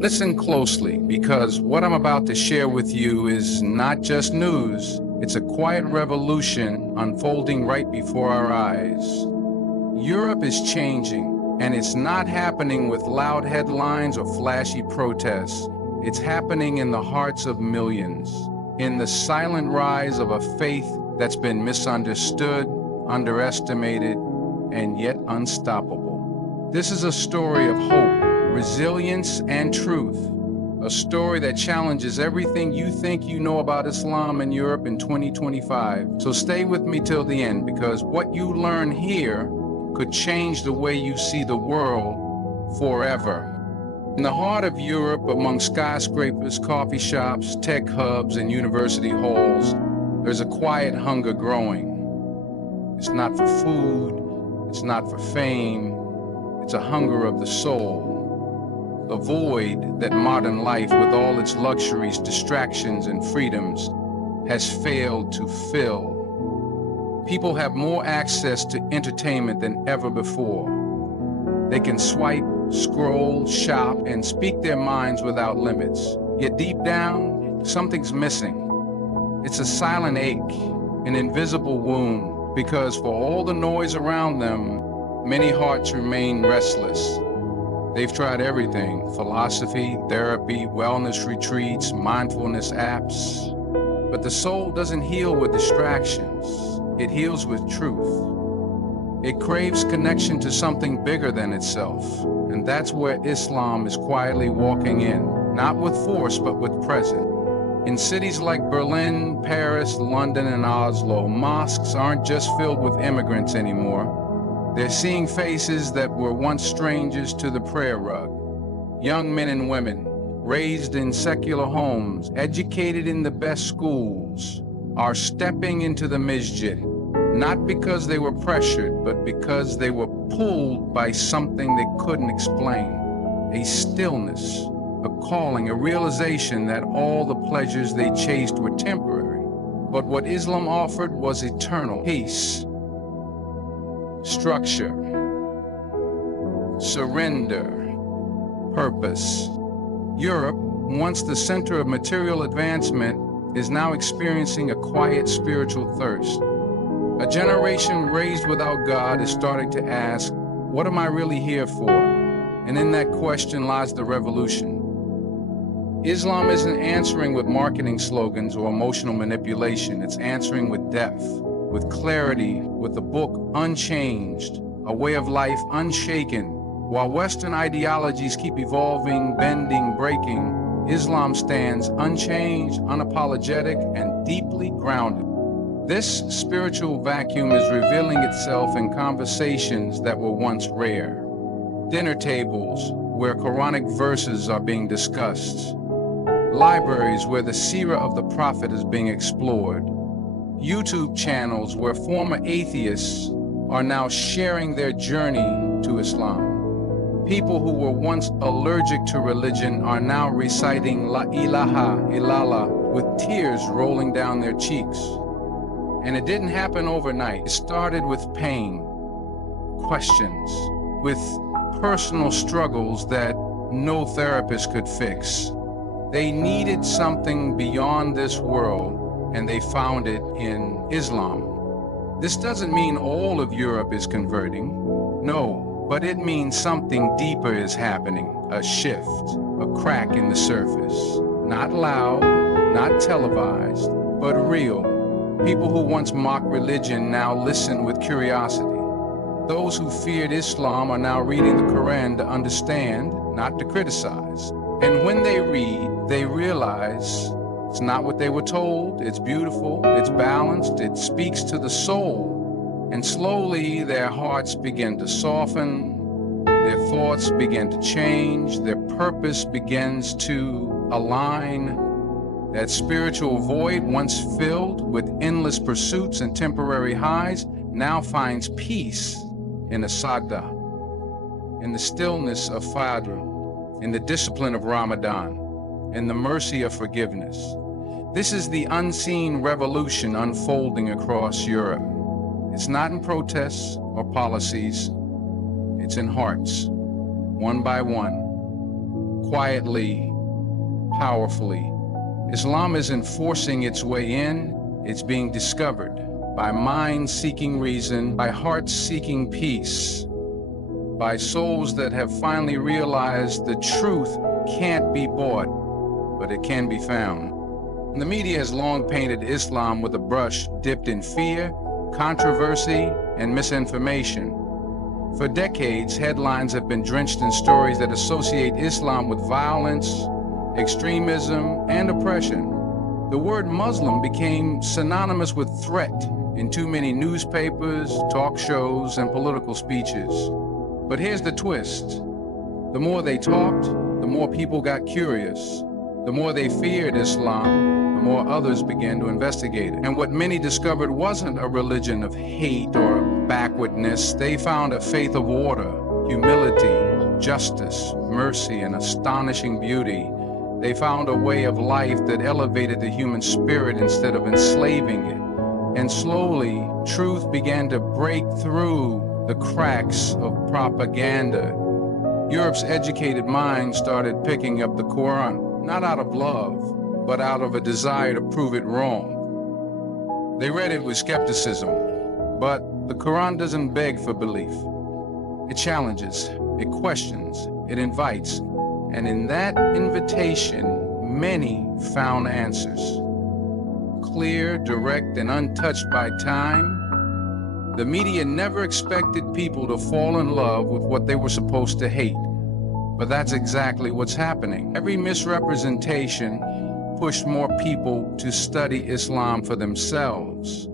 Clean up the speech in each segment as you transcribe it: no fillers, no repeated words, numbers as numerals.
Listen closely, because what I'm about to share with you is not just news. It's a quiet revolution unfolding right before our eyes. Europe is changing, and it's not happening with loud headlines or flashy protests. It's happening in the hearts of millions, in the silent rise of a faith that's been misunderstood, underestimated, and yet unstoppable. This is a story of hope, resilience, and truth. A story that challenges everything you think you know about Islam and Europe in 2025. So stay with me till the end, because what you learn here could change the way you see the world forever. In the heart of Europe, among skyscrapers, coffee shops, tech hubs, and university halls, there's a quiet hunger growing. It's not for food, it's not for fame, it's a hunger of the soul. The void that modern life, with all its luxuries, distractions, and freedoms, has failed to fill. People have more access to entertainment than ever before. They can swipe, scroll, shop, and speak their minds without limits. Yet deep down, something's missing. It's a silent ache, an invisible wound, because for all the noise around them, many hearts remain restless. They've tried everything: philosophy, therapy, wellness retreats, mindfulness apps. But the soul doesn't heal with distractions. It heals with truth. It craves connection to something bigger than itself. And that's where Islam is quietly walking in, not with force, but with presence. In cities like Berlin, Paris, London, and Oslo, mosques aren't just filled with immigrants anymore. They're seeing faces that were once strangers to the prayer rug. Young men and women, raised in secular homes, educated in the best schools, are stepping into the masjid, not because they were pressured, but because they were pulled by something they couldn't explain. A stillness, a calling, a realization that all the pleasures they chased were temporary. But what Islam offered was eternal: peace, structure, surrender, purpose. Europe, once the center of material advancement, is now experiencing a quiet spiritual thirst. A generation raised without God is starting to ask, what am I really here for? And in that question lies the revolution. Islam isn't answering with marketing slogans or emotional manipulation. It's answering with depth, with clarity, with a book unchanged, a way of life unshaken. While Western ideologies keep evolving, bending, breaking, Islam stands unchanged, unapologetic, and deeply grounded. This spiritual vacuum is revealing itself in conversations that were once rare. Dinner tables where Quranic verses are being discussed. Libraries where the seerah of the Prophet is being explored. YouTube channels where former atheists are now sharing their journey to Islam. People who were once allergic to religion are now reciting La ilaha illallah with tears rolling down their cheeks. And it didn't happen overnight. It started with pain, questions, with personal struggles that no therapist could fix. They needed something beyond this world, and they found it in Islam. This doesn't mean all of Europe is converting. No, but it means something deeper is happening. A shift, a crack in the surface. Not loud, not televised, but real. People who once mocked religion now listen with curiosity. Those who feared Islam are now reading the Quran to understand, not to criticize. And when they read, they realize it's not what they were told. It's beautiful, it's balanced, it speaks to the soul. And slowly their hearts begin to soften, their thoughts begin to change, their purpose begins to align. That spiritual void, once filled with endless pursuits and temporary highs, now finds peace in the Sadda, in the stillness of Fajr, in the discipline of Ramadan, in the mercy of forgiveness. This is the unseen revolution unfolding across Europe. It's not in protests or policies, it's in hearts, one by one. quietly, powerfully. Islam isn't forcing its way in, it's being discovered by minds seeking reason, by hearts seeking peace, by souls that have finally realized the truth can't be bought, but it can be found. The media has long painted Islam with a brush dipped in fear, controversy, and misinformation. For decades, headlines have been drenched in stories that associate Islam with violence, extremism, and oppression. The word Muslim became synonymous with threat in too many newspapers, talk shows, and political speeches. But here's the twist. The more they talked, the more people got curious. The more they feared Islam, the more others began to investigate it. And what many discovered wasn't a religion of hate or backwardness. They found a faith of order, humility, justice, mercy, and astonishing beauty. They found a way of life that elevated the human spirit instead of enslaving it. And slowly, truth began to break through the cracks of propaganda. Europe's educated mind started picking up the Quran, not out of love, but out of a desire to prove it wrong. They read it with skepticism, but the Quran doesn't beg for belief. It challenges, it questions, it invites, and in that invitation, many found answers. Clear, direct, and untouched by time. The media never expected people to fall in love with what they were supposed to hate. But that's exactly what's happening. Every misrepresentation pushed more people to study Islam for themselves.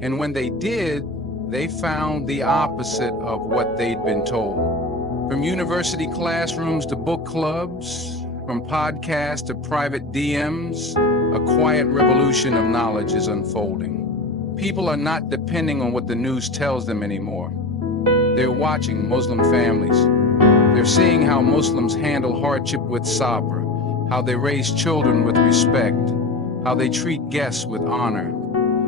And when they did, they found the opposite of what they'd been told. From university classrooms to book clubs, from podcasts to private DMs, a quiet revolution of knowledge is unfolding. People are not depending on what the news tells them anymore. They're watching Muslim families. They're seeing how Muslims handle hardship with sabr, how they raise children with respect, how they treat guests with honor,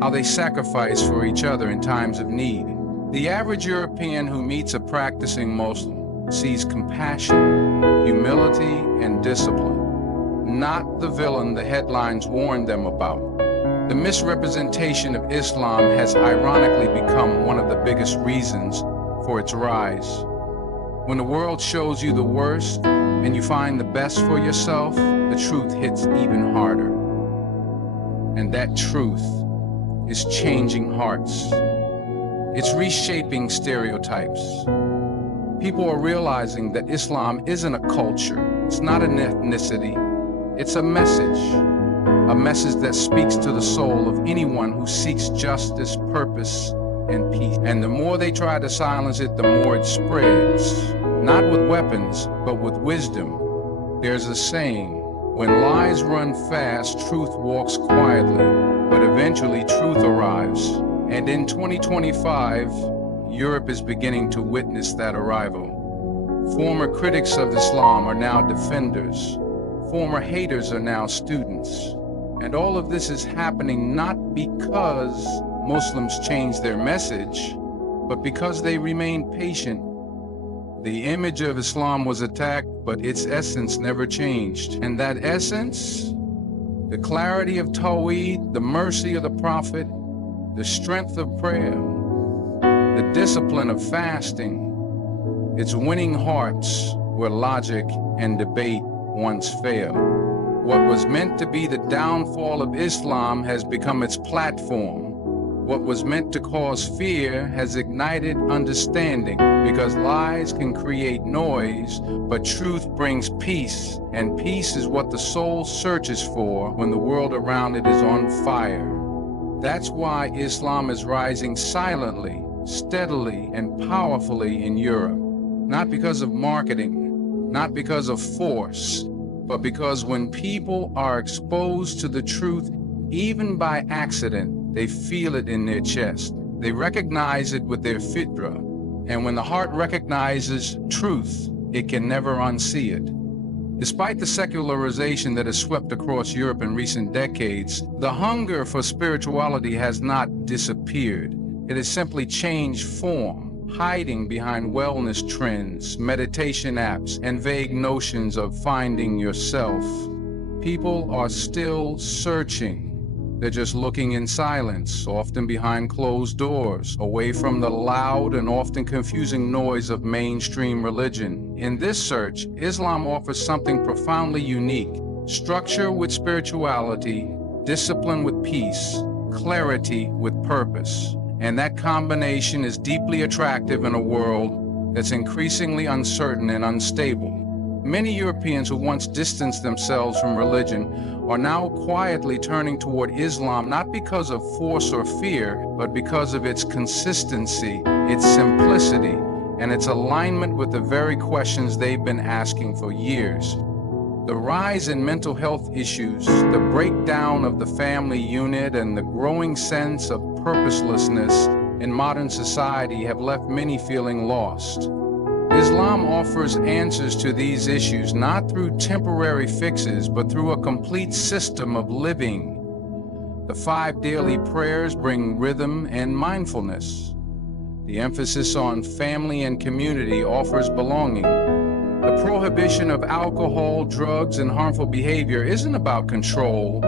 how they sacrifice for each other in times of need. The average European who meets a practicing Muslim sees compassion, humility, and discipline, not the villain the headlines warned them about. The misrepresentation of Islam has ironically become one of the biggest reasons for its rise. When the world shows you the worst and you find the best for yourself, the truth hits even harder. And that truth is changing hearts. It's reshaping stereotypes. People are realizing that Islam isn't a culture, it's not an ethnicity, it's a message that speaks to the soul of anyone who seeks justice, purpose, and peace. And the more they try to silence it, the more it spreads. Not with weapons, but with wisdom. There's a saying, when lies run fast, truth walks quietly, but eventually truth arrives. And in 2025, Europe is beginning to witness that arrival. Former critics of Islam are now defenders. Former haters are now students. And all of this is happening not because Muslims changed their message, but because they remained patient. The image of Islam was attacked, but its essence never changed. And that essence, the clarity of Tawheed, the mercy of the Prophet, the strength of prayer, the discipline of fasting, it's winning hearts where logic and debate once failed. What was meant to be the downfall of Islam has become its platform. What was meant to cause fear has ignited understanding, because lies can create noise, but truth brings peace, and peace is what the soul searches for when the world around it is on fire. That's why Islam is rising silently, steadily, and powerfully in Europe. Not because of marketing, not because of force, but because when people are exposed to the truth, even by accident, they feel it in their chest. They recognize it with their fitra. And when the heart recognizes truth, it can never unsee it. Despite the secularization that has swept across Europe in recent decades, the hunger for spirituality has not disappeared. It has simply changed form. hiding behind wellness trends, meditation apps, and vague notions of finding yourself. People are still searching. They're just looking in silence, often behind closed doors, away from the loud and often confusing noise of mainstream religion. In this search, Islam offers something profoundly unique: structure with spirituality, discipline with peace, clarity with purpose. And that combination is deeply attractive in a world that's increasingly uncertain and unstable. Many Europeans who once distanced themselves from religion are now quietly turning toward Islam, not because of force or fear, but because of its consistency, its simplicity, and its alignment with the very questions they've been asking for years. The rise in mental health issues, the breakdown of the family unit, and the growing sense of purposelessness in modern society have left many feeling lost. Islam offers answers to these issues not through temporary fixes, but through a complete system of living. The 5 daily prayers bring rhythm and mindfulness. The emphasis on family and community offers belonging. The prohibition of alcohol, drugs, and harmful behavior isn't about control.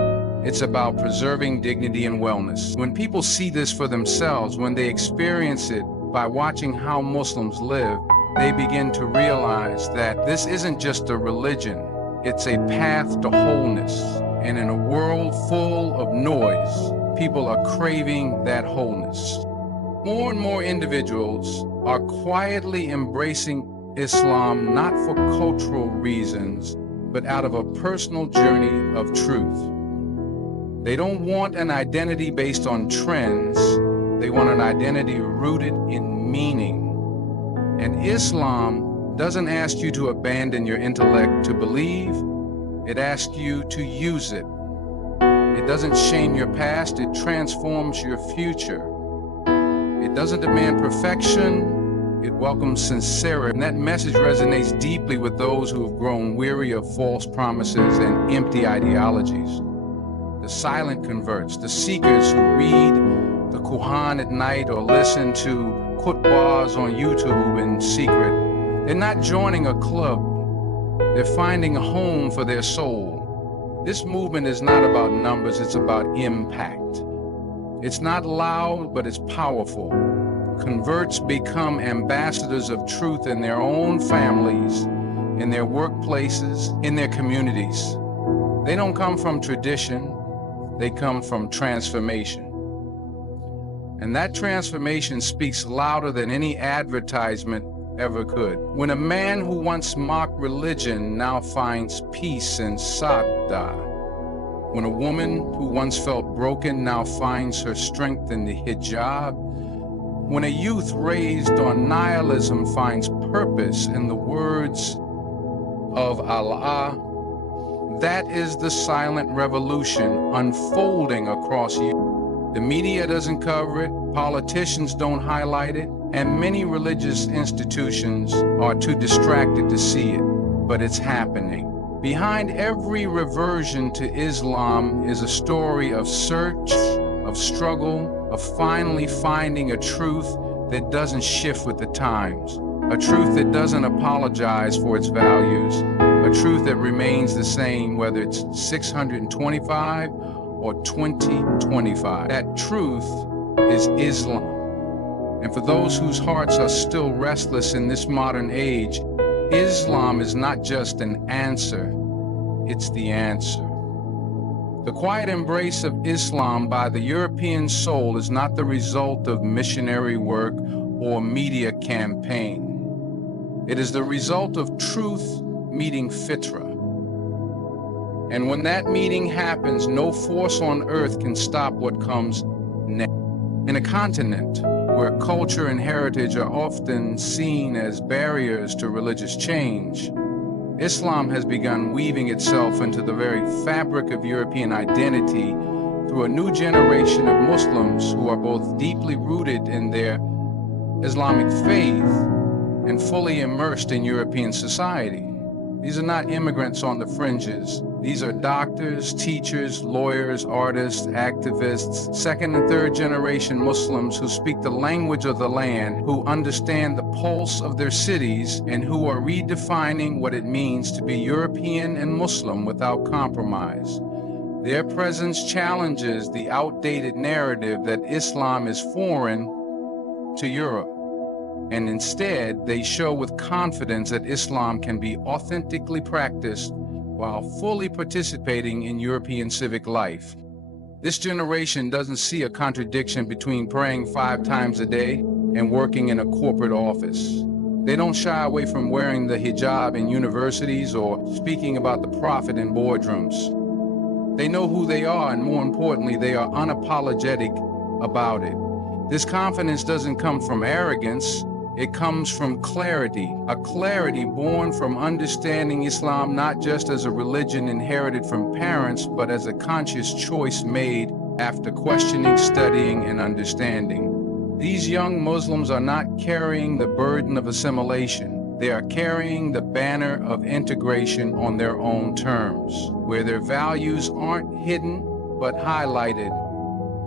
It's about preserving dignity and wellness. When people see this for themselves, when they experience it by watching how Muslims live, they begin to realize that this isn't just a religion, it's a path to wholeness. And in a world full of noise, people are craving that wholeness. More and more individuals are quietly embracing Islam not for cultural reasons, but out of a personal journey of truth. They don't want an identity based on trends. They want an identity rooted in meaning. And Islam doesn't ask you to abandon your intellect to believe. It asks you to use it. It doesn't shame your past. It transforms your future. It doesn't demand perfection. It welcomes sincerity, and that message resonates deeply with those who have grown weary of false promises and empty ideologies. The silent converts, the seekers who read the Quran at night or listen to khutbahs on YouTube in secret, they're not joining a club. They're finding a home for their soul. This movement is not about numbers, it's about impact. It's not loud, but it's powerful. Converts become ambassadors of truth in their own families, in their workplaces, in their communities. They don't come from tradition, they come from transformation. And that transformation speaks louder than any advertisement ever could. When a man who once mocked religion now finds peace in sadda. When a woman who once felt broken now finds her strength in the hijab. When a youth raised on nihilism finds purpose in the words of Allah, that is the silent revolution unfolding across you. The media doesn't cover it, politicians don't highlight it, and many religious institutions are too distracted to see it, but it's happening. Behind every reversion to Islam is a story of search, of struggle, of finally finding a truth that doesn't shift with the times, a truth that doesn't apologize for its values, a truth that remains the same whether it's 625 or 2025. That truth is Islam. And for those whose hearts are still restless in this modern age, Islam is not just an answer, it's the answer. The quiet embrace of Islam by the European soul is not the result of missionary work or media campaign. It is the result of truth meeting fitra. And when that meeting happens, no force on earth can stop what comes next. In a continent where culture and heritage are often seen as barriers to religious change, Islam has begun weaving itself into the very fabric of European identity through a new generation of Muslims who are both deeply rooted in their Islamic faith and fully immersed in European society. These are not immigrants on the fringes. These are doctors, teachers, lawyers, artists, activists, second and third generation Muslims who speak the language of the land, who understand the pulse of their cities, and who are redefining what it means to be European and Muslim without compromise. Their presence challenges the outdated narrative that Islam is foreign to Europe. And instead, they show with confidence that Islam can be authentically practiced while fully participating in European civic life. This generation doesn't see a contradiction between praying 5 times a day and working in a corporate office. They don't shy away from wearing the hijab in universities or speaking about the Prophet in boardrooms. They know who they are, and more importantly, they are unapologetic about it. This confidence doesn't come from arrogance. It comes from clarity, a clarity born from understanding Islam not just as a religion inherited from parents, but as a conscious choice made after questioning, studying, and understanding. These young Muslims are not carrying the burden of assimilation. They are carrying the banner of integration on their own terms, where their values aren't hidden but highlighted.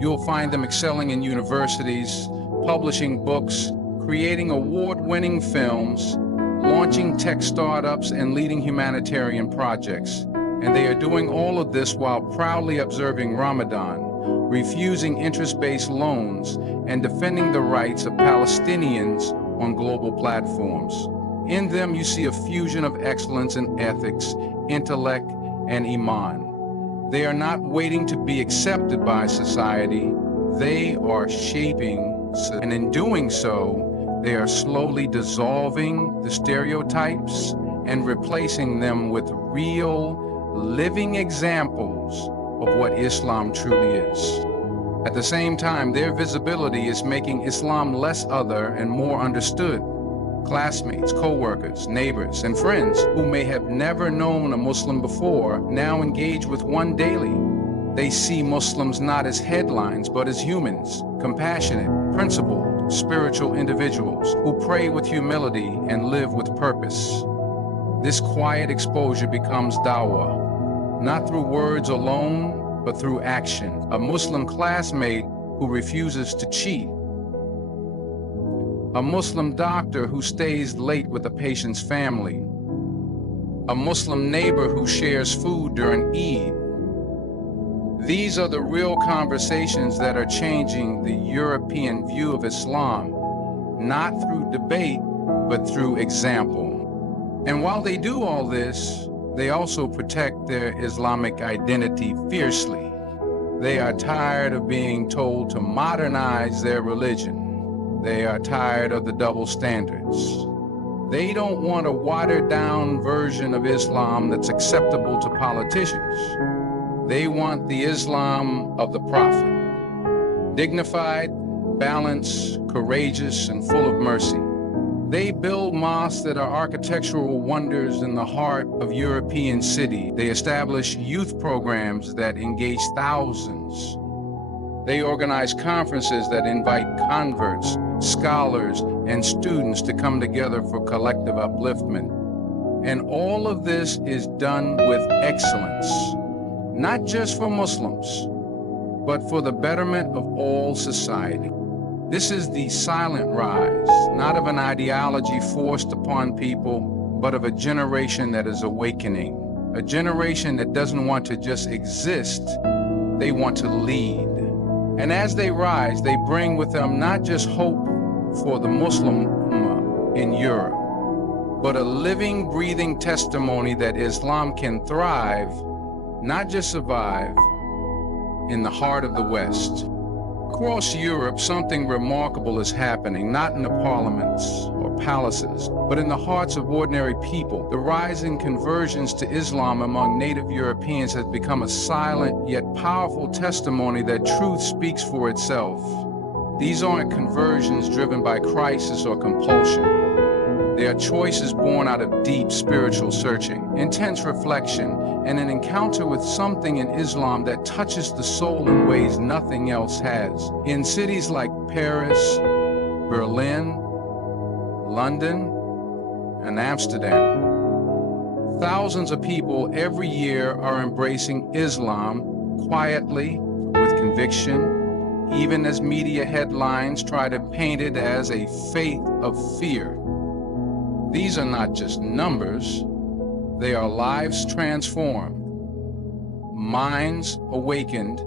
You'll find them excelling in universities, publishing books, creating award-winning films, launching tech startups, and leading humanitarian projects. And they are doing all of this while proudly observing Ramadan, refusing interest-based loans, and defending the rights of Palestinians on global platforms. In them, you see a fusion of excellence in ethics, intellect, and iman. They are not waiting to be accepted by society. They are shaping, and in doing so, they are slowly dissolving the stereotypes and replacing them with real, living examples of what Islam truly is. At the same time, their visibility is making Islam less other and more understood. Classmates, co-workers, neighbors, and friends who may have never known a Muslim before now engage with one daily. They see Muslims not as headlines, but as humans, compassionate, principled, spiritual individuals who pray with humility and live with purpose. This quiet exposure becomes dawah, not through words alone, but through action. A Muslim classmate who refuses to cheat. A Muslim doctor who stays late with a patient's family. A Muslim neighbor who shares food during Eid. These are the real conversations that are changing the European view of Islam, not through debate, but through example. And while they do all this, they also protect their Islamic identity fiercely. They are tired of being told to modernize their religion. They are tired of the double standards. They don't want a watered-down version of Islam that's acceptable to politicians. They want the Islam of the Prophet, dignified, balanced, courageous, and full of mercy. They build mosques that are architectural wonders in the heart of European cities. They establish youth programs that engage thousands. They organize conferences that invite converts, scholars, and students to come together for collective upliftment. And all of this is done with excellence. Not just for Muslims, but for the betterment of all society. This is the silent rise, not of an ideology forced upon people, but of a generation that is awakening. A generation that doesn't want to just exist, they want to lead. And as they rise, they bring with them not just hope for the Muslim Ummah in Europe, but a living, breathing testimony that Islam can thrive, not just survive, in the heart of the West. Across Europe, something remarkable is happening, not in the parliaments or palaces, but in the hearts of ordinary people. The rising conversions to Islam among native Europeans has become a silent yet powerful testimony that truth speaks for itself. These aren't conversions driven by crisis or compulsion. They are choices born out of deep spiritual searching, intense reflection, and an encounter with something in Islam that touches the soul in ways nothing else has. In cities like Paris, Berlin, London, and Amsterdam, Thousands of people every year are embracing Islam quietly, with conviction, even as media headlines try to paint it as a faith of fear. These are not just numbers, they are lives transformed, minds awakened,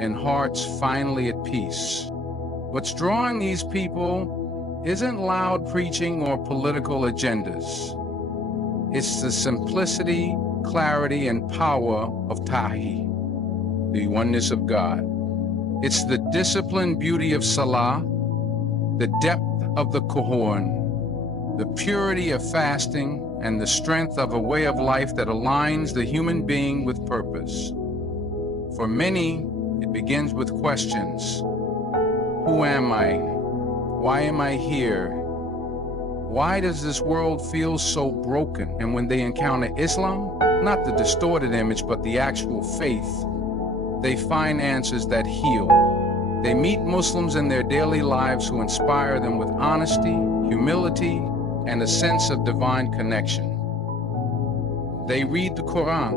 and hearts finally at peace. What's drawing these people isn't loud preaching or political agendas. It's the simplicity, clarity, and power of Tawheed, the oneness of God. It's the disciplined beauty of Salah, the depth of the Quran, the purity of fasting, and the strength of a way of life that aligns the human being with purpose. For many, it begins with questions. Who am I? Why am I here? Why does this world feel so broken? And when they encounter Islam, not the distorted image, but the actual faith, they find answers that heal. They meet Muslims in their daily lives who inspire them with honesty, humility, and a sense of divine connection. They read the Quran,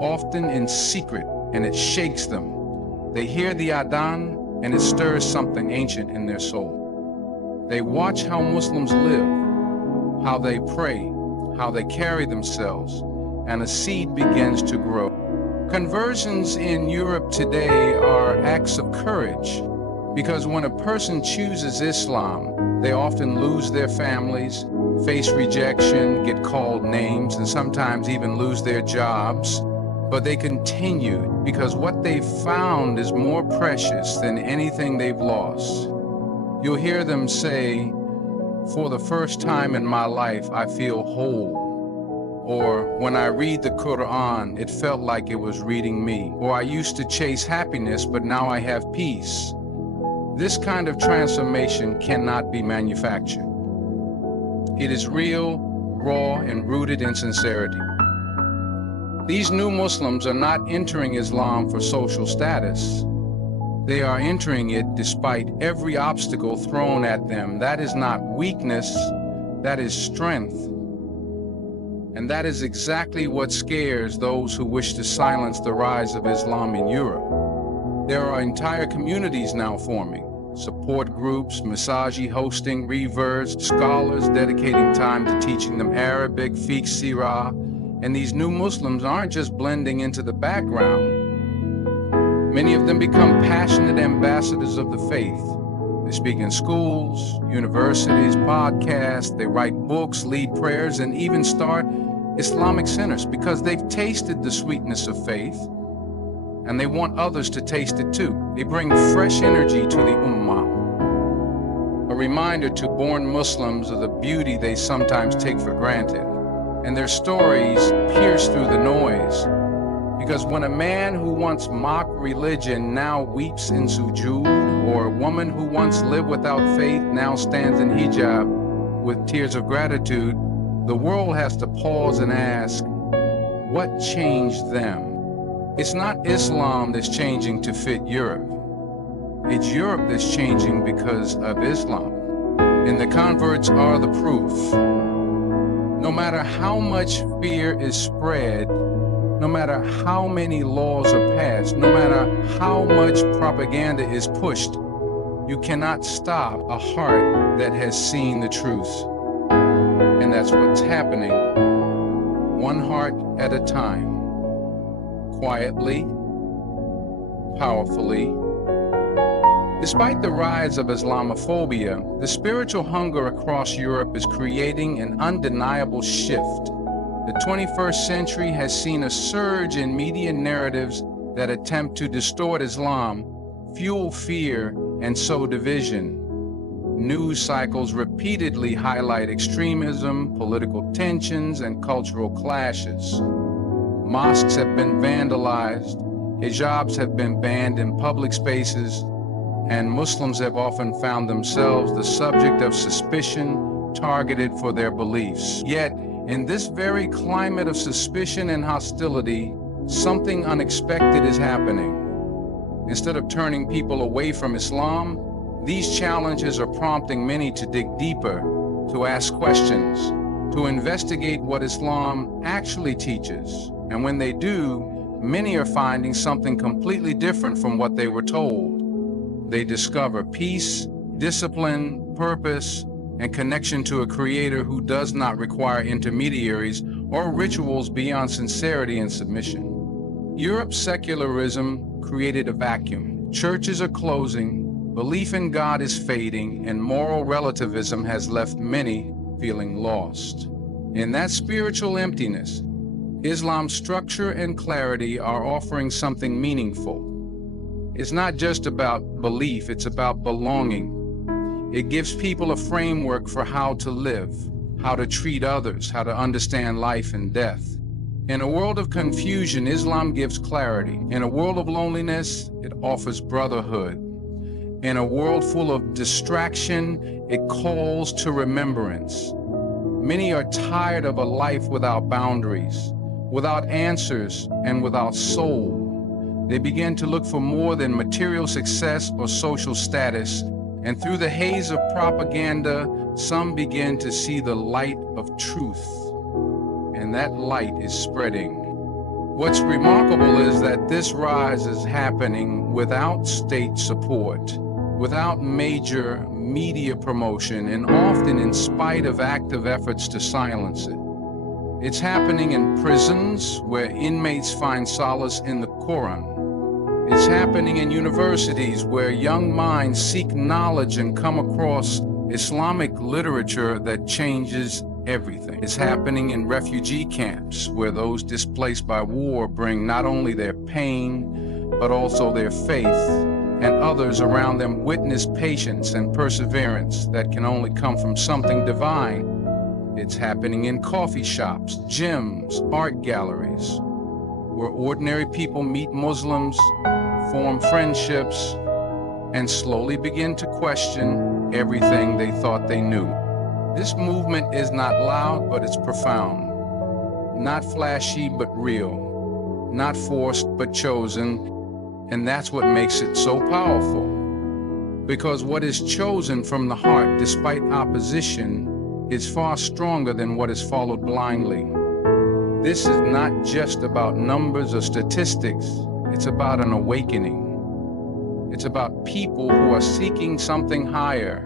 often in secret, and it shakes them. They hear the Adhan, and it stirs something ancient in their soul. They watch how Muslims live, how they pray, how they carry themselves, and a seed begins to grow. Conversions in Europe today are acts of courage, because when a person chooses Islam, they often lose their families, face rejection, get called names, and sometimes even lose their jobs. But they continue because what they've found is more precious than anything they've lost. You'll hear them say, "For the first time in my life, I feel whole." Or, "When I read the Quran, it felt like it was reading me." Or, "I used to chase happiness, but now I have peace." This kind of transformation cannot be manufactured. It is real, raw, and rooted in sincerity. These new Muslims are not entering Islam for social status. They are entering it despite every obstacle thrown at them. That is not weakness, that is strength. And that is exactly what scares those who wish to silence the rise of Islam in Europe. There are entire communities now forming. Support groups, massaji hosting, reverts, scholars dedicating time to teaching them Arabic, fiqh, sirah. And these new Muslims aren't just blending into the background. Many of them become passionate ambassadors of the faith. They speak in schools, universities, podcasts, they write books, lead prayers, and even start Islamic centers because they've tasted the sweetness of faith and they want others to taste it too. They bring fresh energy to the ummah. A reminder to born Muslims of the beauty they sometimes take for granted. And their stories pierce through the noise. Because when a man who once mocked religion now weeps in sujood, or a woman who once lived without faith now stands in hijab with tears of gratitude, the world has to pause and ask, what changed them? It's not Islam that's changing to fit Europe. It's Europe that's changing because of Islam. And the converts are the proof. No matter how much fear is spread, no matter how many laws are passed, no matter how much propaganda is pushed, you cannot stop a heart that has seen the truth. And that's what's happening, one heart at a time, quietly, powerfully. Despite the rise of Islamophobia, the spiritual hunger across Europe is creating an undeniable shift. The 21st century has seen a surge in media narratives that attempt to distort Islam, fuel fear, and sow division. News cycles repeatedly highlight extremism, political tensions, and cultural clashes. Mosques have been vandalized, hijabs have been banned in public spaces, and Muslims have often found themselves the subject of suspicion targeted for their beliefs. Yet, in this very climate of suspicion and hostility, something unexpected is happening. Instead of turning people away from Islam, these challenges are prompting many to dig deeper, to ask questions. to investigate what Islam actually teaches. And when they do, many are finding something completely different from what they were told. They discover peace, discipline, purpose, and connection to a creator who does not require intermediaries or rituals beyond sincerity and submission. Europe's secularism created a vacuum. Churches are closing, belief in God is fading, and moral relativism has left many feeling lost. In that spiritual emptiness, Islam's structure and clarity are offering something meaningful. It's not just about belief, it's about belonging. It gives people a framework for how to live, how to treat others, how to understand life and death. In a world of confusion, Islam gives clarity. In a world of loneliness, it offers brotherhood. In a world full of distraction, it calls to remembrance. Many are tired of a life without boundaries, without answers, and without soul. They begin to look for more than material success or social status, and through the haze of propaganda, some begin to see the light of truth, and that light is spreading. What's remarkable is that this rise is happening without state support, without major media promotion, and often in spite of active efforts to silence it. It's happening in prisons where inmates find solace in the Quran. It's happening in universities where young minds seek knowledge and come across Islamic literature that changes everything. It's happening in refugee camps where those displaced by war bring not only their pain, but also their faith, and others around them witness patience and perseverance that can only come from something divine. It's happening in coffee shops, gyms, art galleries, where ordinary people meet Muslims, form friendships, and slowly begin to question everything they thought they knew. This movement is not loud, but it's profound. Not flashy, but real. Not forced, but chosen. And that's what makes it so powerful. Because what is chosen from the heart, despite opposition, is far stronger than what is followed blindly. This is not just about numbers or statistics. It's about an awakening. It's about people who are seeking something higher.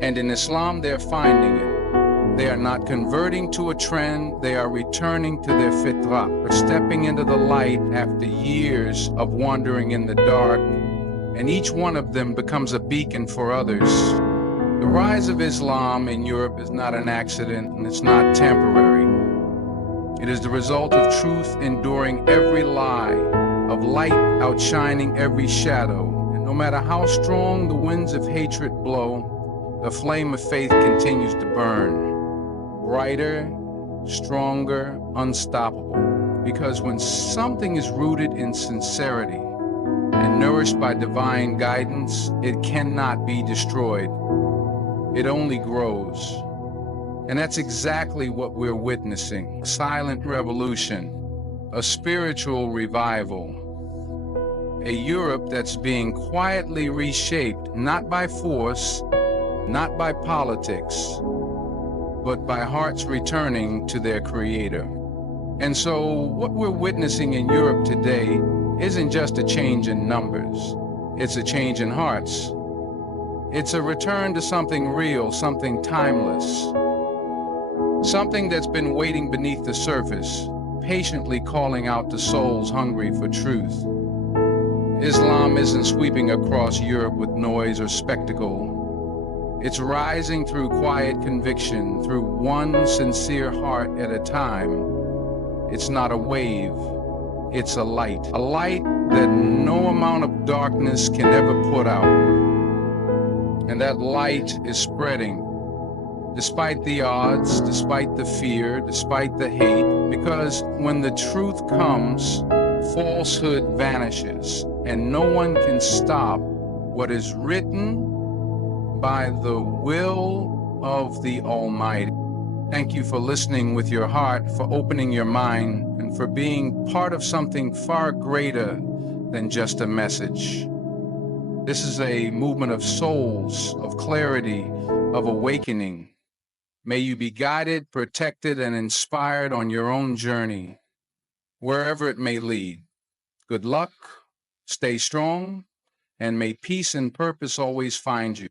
And in Islam, they're finding it. They are not converting to a trend. They are returning to their fitrah, or stepping into the light after years of wandering in the dark. And each one of them becomes a beacon for others. The rise of Islam in Europe is not an accident, and it's not temporary. It is the result of truth enduring every lie, of light outshining every shadow. And no matter how strong the winds of hatred blow, the flame of faith continues to burn. Brighter, stronger, unstoppable. Because when something is rooted in sincerity and nourished by divine guidance, it cannot be destroyed. It only grows. And that's exactly what we're witnessing. A silent revolution, a spiritual revival, a Europe that's being quietly reshaped, not by force, not by politics, but by hearts returning to their Creator. And so what we're witnessing in Europe today isn't just a change in numbers, it's a change in hearts. It's a return to something real, something timeless, something that's been waiting beneath the surface, patiently calling out to souls hungry for truth. Islam isn't sweeping across Europe with noise or spectacle. It's rising through quiet conviction, through one sincere heart at a time. It's not a wave, it's a light that no amount of darkness can ever put out. And that light is spreading, despite the odds, despite the fear, despite the hate, because when the truth comes, falsehood vanishes, and no one can stop what is written by the will of the Almighty. Thank you for listening with your heart, for opening your mind, and for being part of something far greater than just a message. This is a movement of souls, of clarity, of awakening. May you be guided, protected, and inspired on your own journey, wherever it may lead. Good luck, stay strong, and may peace and purpose always find you.